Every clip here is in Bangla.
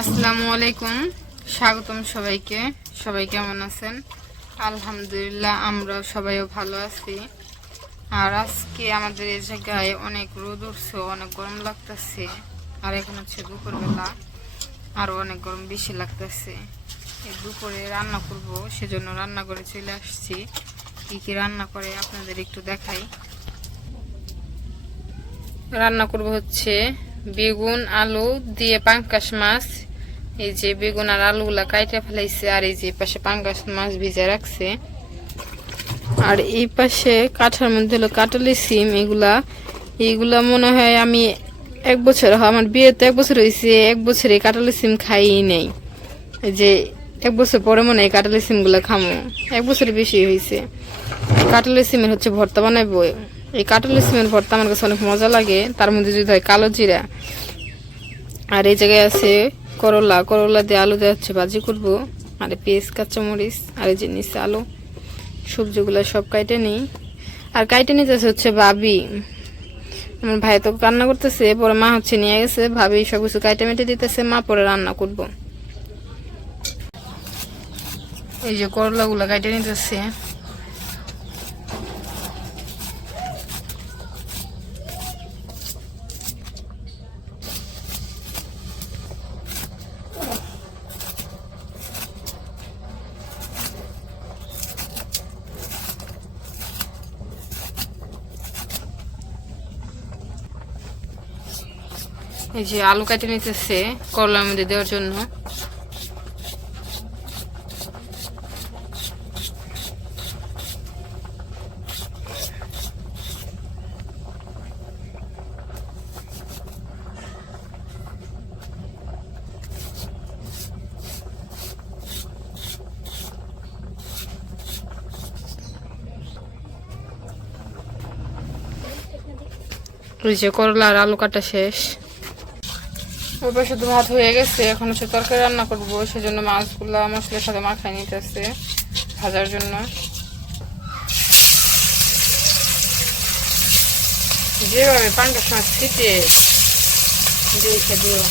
আসসালামু আলাইকুম, স্বাগতম সবাইকে। সবাই কেমন আছেন? আলহামদুলিল্লাহ, আমরা সবাইও ভালো আছি। আর আজকে আমাদের এই জায়গায় অনেক রোদ উঠছে, অনেক গরম লাগতেছে। আর এখন হচ্ছে দুপুরবেলা, আরও অনেক গরম বেশি লাগতেছে। এই দুপুরে রান্না করব, সেজন্য রান্না করে চলে আসছি। কি কি রান্না করে আপনাদের একটু দেখাই। রান্না করব হচ্ছে বেগুন আলু দিয়ে পাঙ্কাশ মাছ। এই যে বেগুন আর আলুগুলা কাইটা ফেলাইছে, আর এই যে পাশে পাঙ্কাশ মাছ ভিজে রাখছে। আর এই পাশে কাঠার মধ্যে হলো কাটলি সিম। এইগুলা মনে হয় আমি এক বছর, আমার বিয়ে তো 1 বছর হয়েছে, 1 বছরে কাটলি সিম খাই নেই। এই যে 1 বছর পরে মনে হয় কাটলি সিমগুলা খামো, 1 বছরের বেশি হয়েছে। কাটলি সিমের হচ্ছে ভর্তা বানাইবো। এই কাটলি সিমের ভর্তা আমার কাছে অনেক মজা লাগে, তার মধ্যে যদি হয় কালো জিরা। আর এই জায়গায় আছে করলা দিয়ে আলু দিয়ে হচ্ছে ভাজি করবো, আর পেঁয়াজ কাঁচামরিচ, আর এই যে নিচে আলু। সবজিগুলো সব কাইটে নিই, আর কাইটে নিতেছে হচ্ছে ভাবি। আমার ভাই তো রান্না করতেছে, পরে মা হচ্ছে নিয়ে গেছে। ভাবি সব কিছু কাইটে মেটে দিতেছে, মা পরে রান্না করবো। এই যে করলাগুলো কাইটে নিতেছে। এই যে আলু কাটে নিতেছে করলার মধ্যে দেওয়ার জন্য। ওই যে করলা আর আলু কাটা শেষ। ওই শুধু ভাত হয়ে গেছে, এখন হচ্ছে তরকারি রান্না করবো, সেজন্য মাছগুলা মশলার সাথে মাখাই নিতেছে ভাজার জন্য। যেভাবে পাঙ্কাশ মাছ ছিটে দেখে দিও।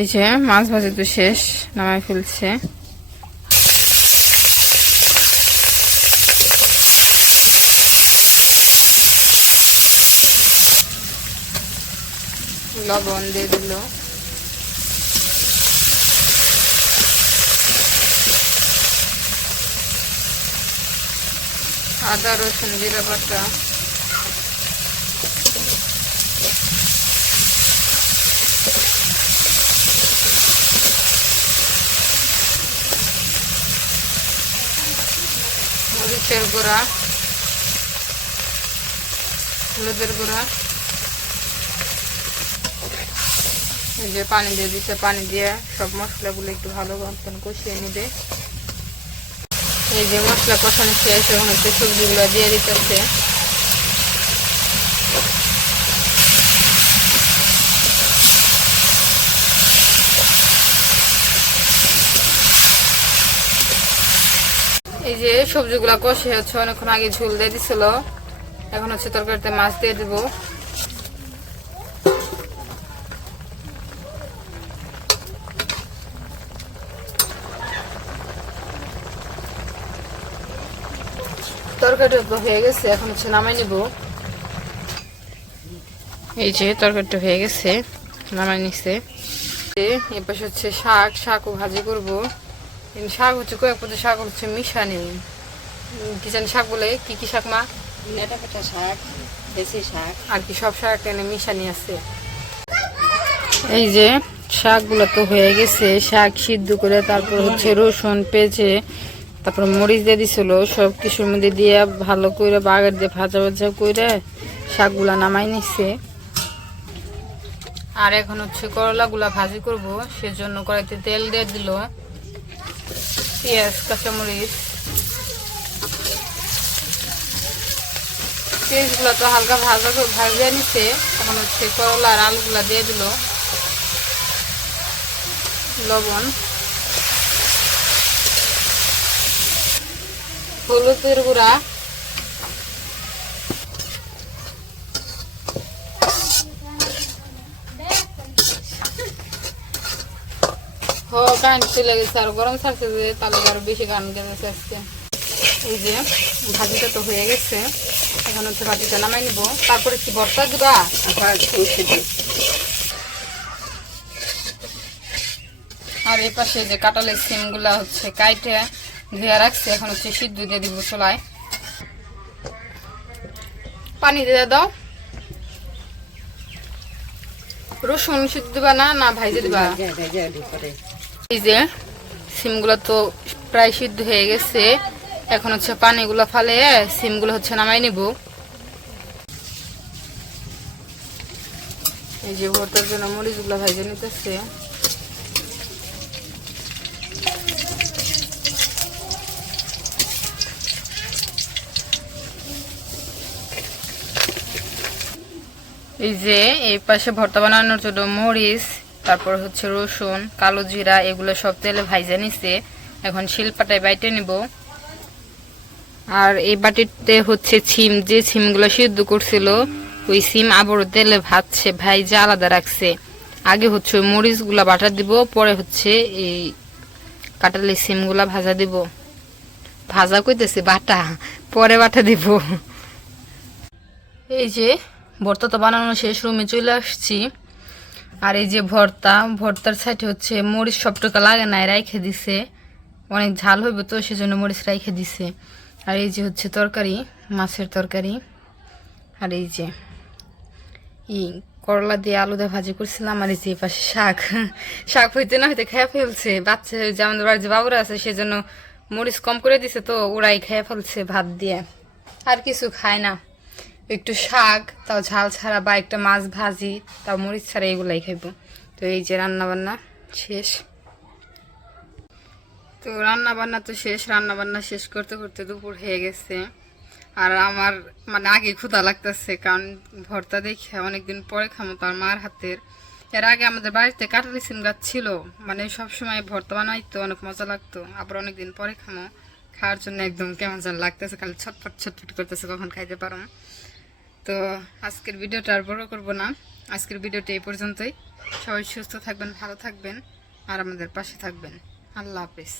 এই যে মাছ ভাজি তো শেষ, নামাই ফেলছে। লবণ দিয়ে দিল, আদা রসুন জিরা বাটা, মরিচের গুঁড়া, হলুদের গুঁড়া। এই যে পানি দিয়ে দিচ্ছে, পানি দিয়ে সব মশলাগুলো একটু ভালো মতন কষিয়ে নিবে। এই যে মশলা কষানো শেষ, এখন হচ্ছে সবজিগুলো দিয়ে দিতেছে। এই যে সবজিগুলা কষে হচ্ছে অনেকক্ষণ আগে ঝোল দিয়ে দিছিল, এখন হচ্ছে তরকারিতে মাছ দিয়ে দেব। তরকারিটা হয়ে গেছে, এখন হচ্ছে নামাই নিব। এই যে তরকারিটা হয়ে গেছে, নামাই নিছে। এবার হচ্ছে শাকও ভাজি করবো। শাক হচ্ছে কয়েক পদের শাক হচ্ছে মিশানি, কি জানি শাক বলে, কি কি শাক মা? নেটাপেটা শাক, দেশি শাক, আর কি সব শাক এনে মিশানি আছে। এই যে শাকগুলো তো হয়ে গেছে, শাক সিদ্ধ করে তারপর হচ্ছে রসুন পেঁচে তারপর মরিচ দিয়ে দিছিল, সব কিছুর মধ্যে দিয়ে ভালো করে বাগার দিয়ে ভাজা ভাজা করে শাকগুলা নামাই নিচ্ছে। আর এখন হচ্ছে করলাগুলা ভাজি করব, সেজন্য কড়াইতে তেল দিয়ে দিল, পেঁয়াজ কাঁচামরিচ, পেঁয়াজগুলো তো হালকা ভাজা নিচ্ছে। এখন হচ্ছে করলা আর আলুগুলা দিয়ে দিল, লবণ, হলুদের গুঁড়া, কারেন্ট চলে গেছে আর গরম থাকছে যে তাহলে আরো বেশি গান গেছে আজকে। এই যে ভাজিটা তো হয়ে গেছে, এখন হচ্ছে ভাজিটা নামাই নিব। তারপরে কি ভর্তা দিবা? আর এই পাশে যে কাঁঠালের সিমগুলা হচ্ছে কাইটে ধুয়ে রাখছে, এখন হচ্ছে সিদ্ধ দিয়ে দিব চুলায়। পানি দিয়ে দাও। রসুন সিদ্ধ দিবা না ভাইজে দিবা? এই যে সিমগুলো তো প্রায় সিদ্ধ হয়ে গেছে, এখন হচ্ছে পানিগুলো ফালে সিমগুলো হচ্ছে নামাই নিব। এই যে ভর্তার জন্য মরিচগুলো ভাইজে নিতেছে। এই যে এই পাশে ভর্তা বানানোর জন্য মরিচ, তারপর হচ্ছে রসুন, কালো জিরা এগুলো সব তেলে ভাইজে নিছে, এখন শিলপাটায় বাইটে নিব। আর এই বাটিতে হচ্ছে সিম, যে সিমগুলো সিদ্ধ করছিল ওই সিম আবারও তেলে ভাজছে, ভাইজে আলাদা রাখছে। আগে হচ্ছে ওই মরিচগুলা বাটা দিব, পরে হচ্ছে এই কাঁঠালের সিমগুলা ভাজা দিব। ভাজা কইতেছে বাটা, পরে বাটা দিব। এই যে ভর্তা তো বানানো শেষ, রুমে চলে আসছি। আর এই যে ভর্তার সাইডে হচ্ছে মরিচ সবটুকু লাগে নাই, রাইখে দিছে, অনেক ঝাল হইবে তো সেজন্য মরিচ রাইখে দিছে। আর এই যে হচ্ছে তরকারি, মাছের তরকারি। আর এই যে করলা দিয়ে আলু দিয়ে ভাজি করছিলাম। আর এই যে পাশে শাক হইতে না হইতে খেয়ে ফেলছে বাচ্চা, যে আমাদের বাড়ির যে বাবুরা আছে সেজন্য মরিচ কম করে দিছে, তো ওরাই খেয়ে ফেলছে ভাত দিয়ে, আর কিছু খায় না। একটু শাক তাও ঝাল ছাড়া বা একটা মাছ ভাজি তাও মরিচ ছাড়া এগুলাই খাইব। তো এই যে রান্নাবান্না শেষ। তো রান্নাবান্না শেষ করতে করতে দুপুর হয়ে গেছে। আর আমার মানে আগে ক্ষুধা লাগতেছে, কারণ ভর্তা দেখে অনেকদিন পরে খামো তার মার হাতের। এর আগে আমাদের বাড়িতে কাঁঠালি সিম গাছ ছিল, মানে সবসময় ভর্তা বানাইতো, অনেক মজা লাগতো। আবার অনেকদিন পরে খামো, খাওয়ার জন্য একদম কেমন যেন লাগতেছে, খালি ছটফট করতেছে কখন খাইতে পারো। তো আজকের ভিডিওটা আর বড় করবো না, আজকের ভিডিওটা এই পর্যন্তই। সবাই সুস্থ থাকবেন, ভালো থাকবেন আর আমাদের পাশে থাকবেন। আল্লাহ হাফেজ।